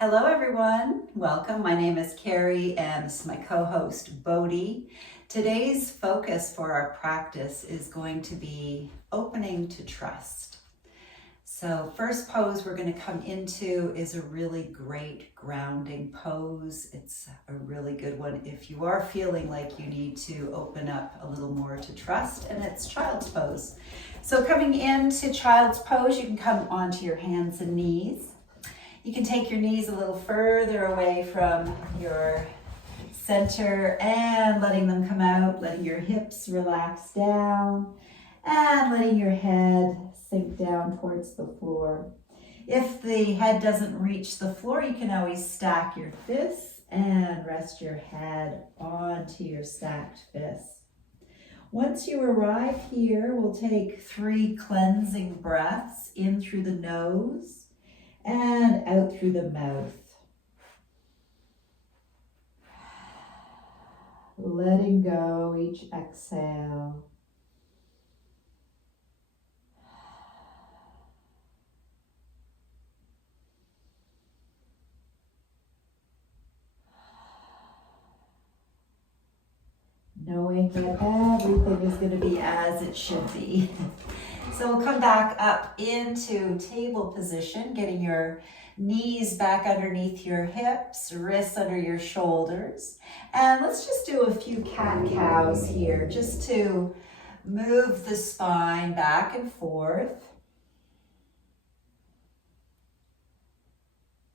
Hello everyone, welcome. My name is Carrie and this is my co-host Bodhi. Today's focus for our practice is going to be opening to trust. So first pose we're going to come into is a really great grounding pose. It's a really good one if you are feeling like you need to open up a little more to trust, and it's child's pose. So coming into child's pose, you can come onto your hands and knees. You can take your knees a little further away from your center and letting them come out, letting your hips relax down and letting your head sink down towards the floor. If the head doesn't reach the floor, you can always stack your fists and rest your head onto your stacked fists. Once you arrive here, we'll take 3 cleansing breaths in through the nose and out through the mouth. Letting go each exhale. Knowing that everything is going to be as it should be. So we'll come back up into table position, getting your knees back underneath your hips, wrists under your shoulders. And let's just do a few cat-cows here, just to move the spine back and forth.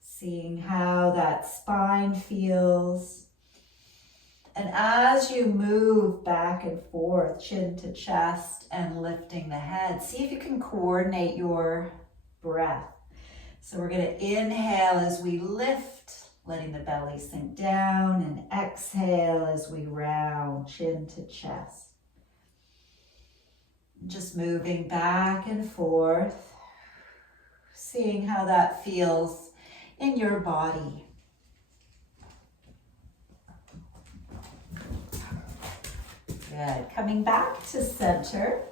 Seeing how that spine feels. And as you move back and forth, chin to chest and lifting the head, see if you can coordinate your breath. So we're going to inhale as we lift, letting the belly sink down, and exhale as we round, chin to chest. Just moving back and forth, seeing how that feels in your body. Good. Coming back to center.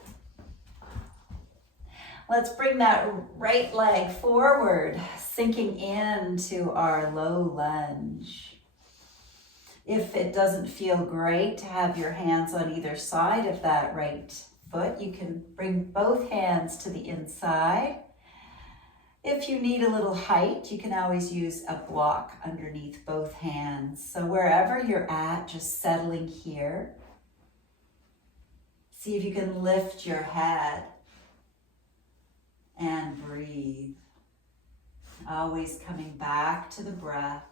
Let's bring that right leg forward, sinking into our low lunge. If it doesn't feel great to have your hands on either side of that right foot, you can bring both hands to the inside. If you need a little height, you can always use a block underneath both hands. So wherever you're at, just settling here. See if you can lift your head and breathe. Always coming back to the breath.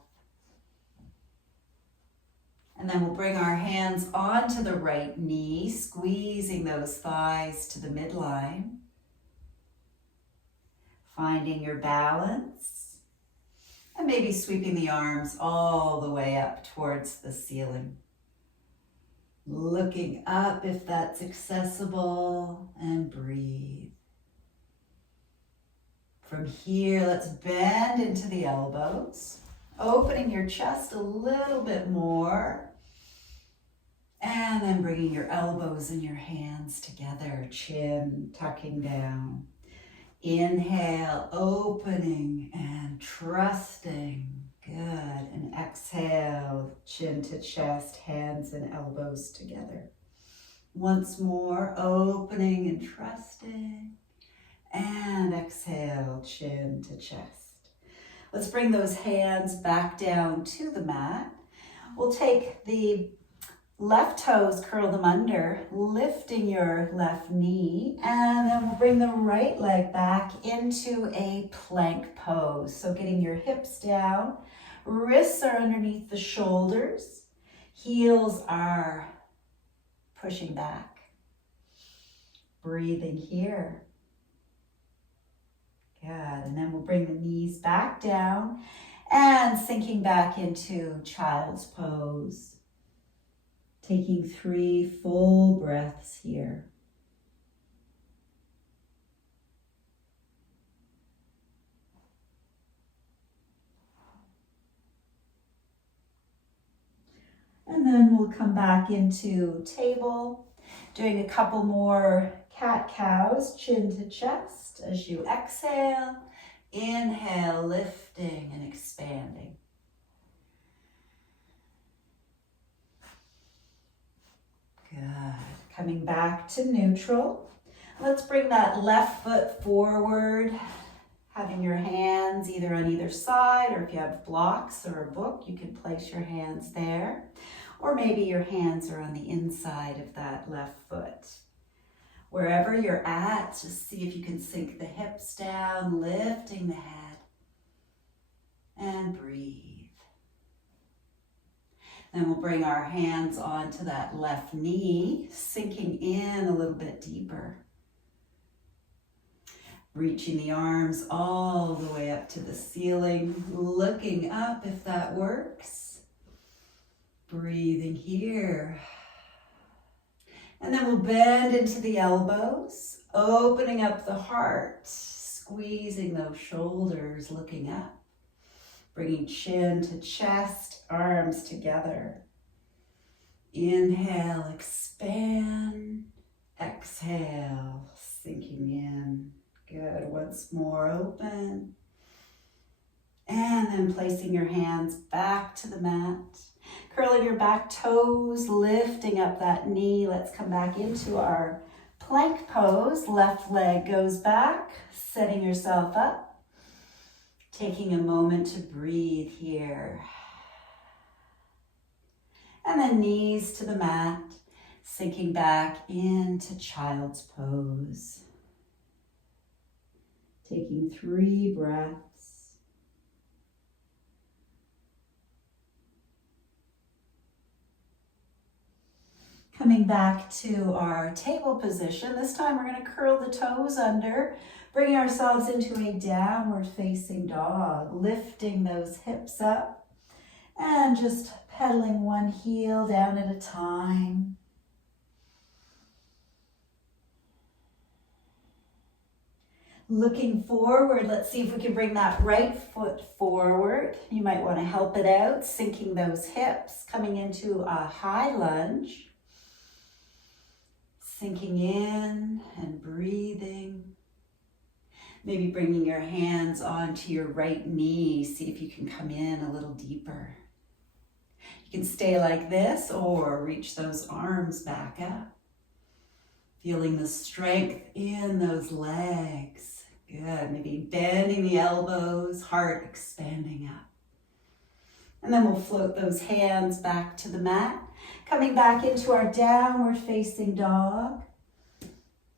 And then we'll bring our hands onto the right knee, squeezing those thighs to the midline. Finding your balance. And maybe sweeping the arms all the way up towards the ceiling. Looking up if that's accessible, and breathe. From here, let's bend into the elbows, opening your chest a little bit more, and then bringing your elbows and your hands together, chin tucking down. Inhale, opening and trusting. Good. And exhale, chin to chest, hands and elbows together. Once more, opening and trusting. And exhale, chin to chest. Let's bring those hands back down to the mat. We'll take the left toes, curl them under, lifting your left knee, and then we'll bring the right leg back into a plank pose. So getting your hips down, wrists are underneath the shoulders, heels are pushing back. Breathing here. Good, and then we'll bring the knees back down and sinking back into child's pose. Taking 3 full breaths here. And then we'll come back into table, doing a couple more cat-cows, chin to chest. As you exhale, Inhale, lifting and expanding. Good. Coming back to neutral. Let's bring that left foot forward, having your hands either on either side, or if you have blocks or a book, you can place your hands there. Or maybe your hands are on the inside of that left foot. Wherever you're at, just see if you can sink the hips down, lifting the head, and breathe. Then we'll bring our hands onto that left knee, sinking in a little bit deeper. Reaching the arms all the way up to the ceiling, looking up if that works. Breathing here. And then we'll bend into the elbows, opening up the heart, squeezing those shoulders, looking up. Bringing chin to chest, arms together. Inhale, expand. Exhale, sinking in. Good, once more, open. And then placing your hands back to the mat. Curling your back toes, lifting up that knee. Let's come back into our plank pose. Left leg goes back, setting yourself up. Taking a moment to breathe here. And then knees to the mat, sinking back into child's pose. Taking 3 breaths. Coming back to our table position. This time we're going to curl the toes under, bringing ourselves into a downward facing dog, lifting those hips up and just pedaling one heel down at a time. Looking forward, let's see if we can bring that right foot forward. You might want to help it out, sinking those hips, coming into a high lunge. Sinking in and breathing. Maybe bringing your hands onto your right knee. See if you can come in a little deeper. You can stay like this or reach those arms back up. Feeling the strength in those legs. Good. Maybe bending the elbows, heart expanding up. And then we'll float those hands back to the mat. Coming back into our downward facing dog.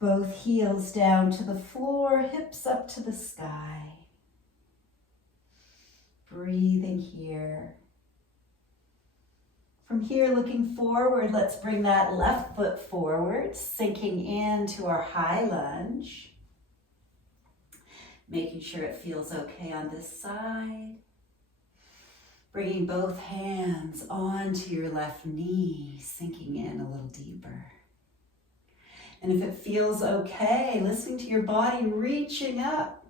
Both heels down to the floor, hips up to the sky. Breathing here. From here, looking forward, let's bring that left foot forward, sinking into our high lunge. Making sure it feels okay on this side. Bringing both hands onto your left knee, sinking in a little deeper. And if it feels okay, listening to your body reaching up,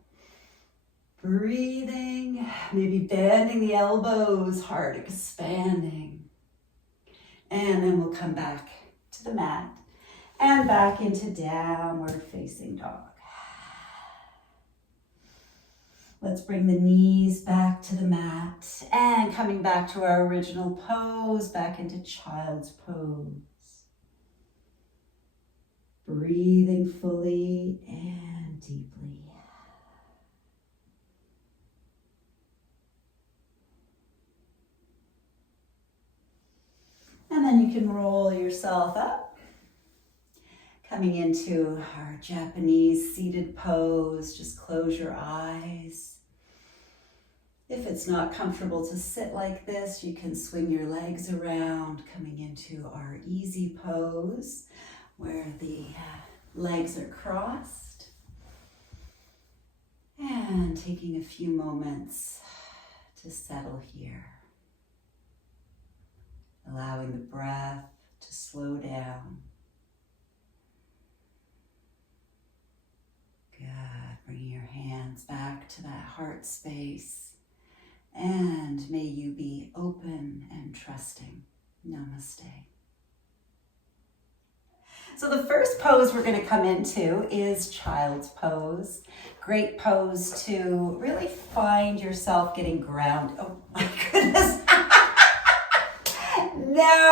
breathing, maybe bending the elbows, heart expanding. And then we'll come back to the mat and back into downward facing dog. Let's bring the knees back to the mat and coming back to our original pose, back into child's pose. Breathing fully and deeply. And then you can roll yourself up. Coming into our Japanese seated pose, just close your eyes. If it's not comfortable to sit like this, you can swing your legs around, coming into our easy pose, where the legs are crossed. And taking a few moments to settle here. Allowing the breath to slow down. Good. Bringing your hands back to that heart space. And may you be open and trusting. Namaste. So the first pose we're going to come into is child's pose. Great pose to really find yourself getting grounded. Oh my goodness. No,